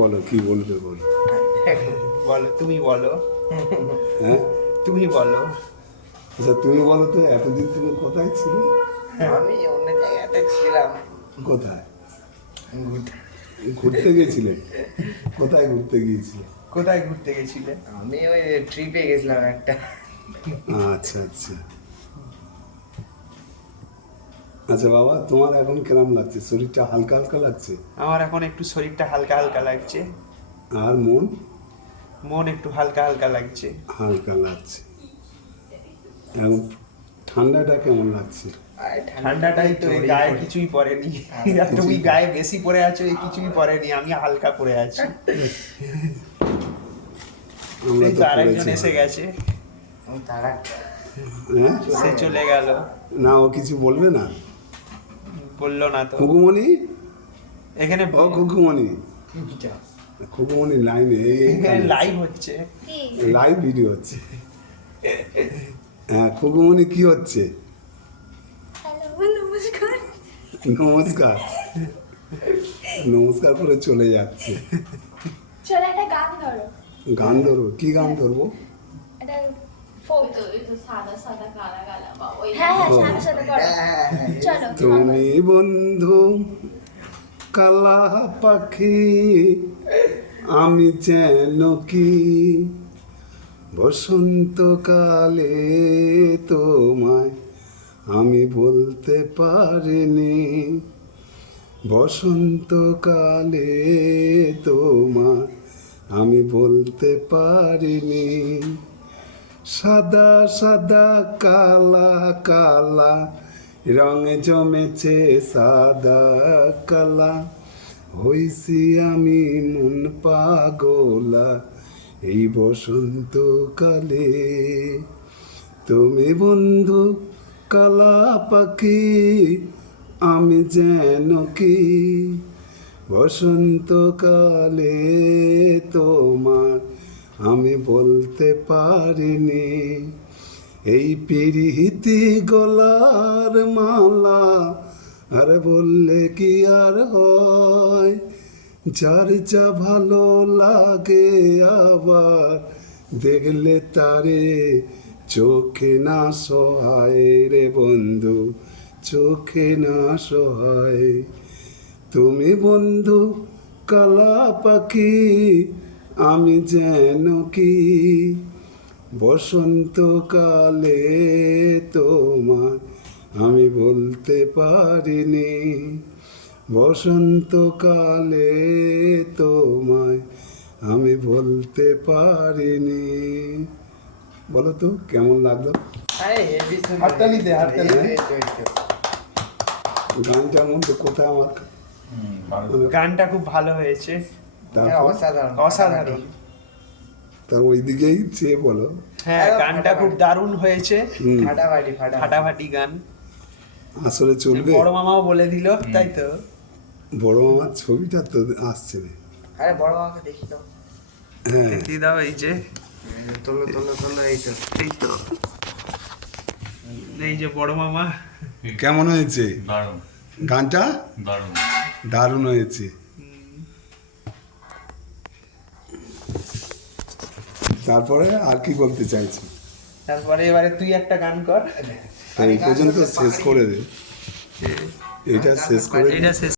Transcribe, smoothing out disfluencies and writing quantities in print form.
বলো কি বলবে বলো। বলো, তুমি বলো। হ্যাঁ তুমি বলো। আচ্ছা তুমি বলো তো, এতদিন তুমি কোথায় ছিলে? আমি অন্য জায়গাতে ছিলাম। কোথায় ঘুরতে গেছিলে? কোথায় ঘুরতে গিয়েছিলে? কোথায় ঘুরতে গেছিলে? আমি ওই ট্রিপে গেছিলাম একটা। আচ্ছা আচ্ছা। আচ্ছা বাবা, তোমার এখন কেমন লাগছে? শরীরটা হালকা হালকা লাগছে? আমার এখন একটু শরীরটা হালকা হালকা লাগছে। আর মন? মন একটু হালকা হালকা লাগছে। হালকা লাগছে। এখন ঠান্ডাটা কেমন লাগছে? আর ঠান্ডাটাই তো, এই গায়ে কিছুই পড়েনি। আর তুমি গায়ে বেশি পরে আছো, এই কিছুই পড়েনি, আমি হালকা পরে আছি। আমরা এই তো তো আরেকজন পড়েছি। এসে গেছে, তারা হ্যাঁ সে চলে গেল। না, ও কিছু বলবে না? বললো না তো। খুকুমণি, এখানে ও খুকুমণি, খুকুমণি লাইনে এখানে লাইভ হচ্ছে। লাইভ ভিডিও হচ্ছে। হ্যাঁ খুকুমণি, কি হচ্ছে? হ্যালো, নমস্কার। নমস্কার। নমস্কার করে চলে যাচ্ছে। চলো একটা গান ধরো। গান ধরবো? কি গান ধরবো? একটা folk। সাদা সাদা কালা কালা বা ওই হ্যাঁ হ্যাঁ, ও। সাথে সাথে করো। চলো তুমি বন্ধু কালা পাখি, আমি যেন কি বসন্তকালে তোমায় আমি বলতে পারিনি। বসন্তকালে তোমায় আমি বলতে পারিনি। সাদা সাদা কালা কালা রঙে জমেছে সাদা কালা, হইছি আমি মন পাগলা এই বসন্তকালে। তুমি বন্ধু কালা পাখি, আমি যেন কি বসন্তকালে তোমার আমি বলতে পারিনি। এই পিরিতি গলার মালা আর বললে কি আর হয়, যার যা ভালো লাগে আবার দেখলে তারে চোখে না সহায় রে বন্ধু, চোখে না সহায়। তুমি বন্ধু কালা পাখি, আমি যেন কি বসন্তকালে তোমার আমি বলতে পারিনি। বসন্তকালে তোমায় আমি বলতে পারিনি। বলো তো কেমন লাগলো? হাততালি দে, হাততালি দে। গানটার মধ্যে কোথায় আমার গানটা খুব ভালো হয়েছে, তারপর অসাধারণ অসাধারণ। তা ওইদিকেই চেয়ে বলো। হ্যাঁ, গানটা খুব দারুণ হয়েছে। হুম, ফাটাফাটি ফাটাফাটি গান। আসলে চলবে। বড় মামাও বলে দিল, তাই তো। বড় মামার ছবিটা তো আসছে না। আরে বড় মামাকে দেখি তো। হ্যাঁ দেখিয়ে দাও, এই যে, তোলো তোলো তোলো, এই তো। এই তো, এই যে বড় মামা। কেমন হয়েছে দারুণ গানটা? দারুণ। দারুণ হয়েছে। তারপরে আর কি বলতে চাইছি? তারপরে এবারে তুই একটা গান কর। এই পর্যন্ত শেষ করে দে, এটা শেষ করে দে। এটা শেষ